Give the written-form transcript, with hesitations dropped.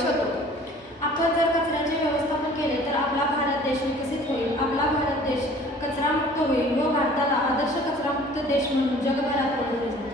समावेश होतो. आपण जर कचऱ्याचे व्यवस्थापन केले तर आपला भारत देश विकसित होईल. आपला भारत देश कचरामुक्त होईल व भारताला आदर्श कचरामुक्त देश म्हणून जगभरात ओळखले जाईल.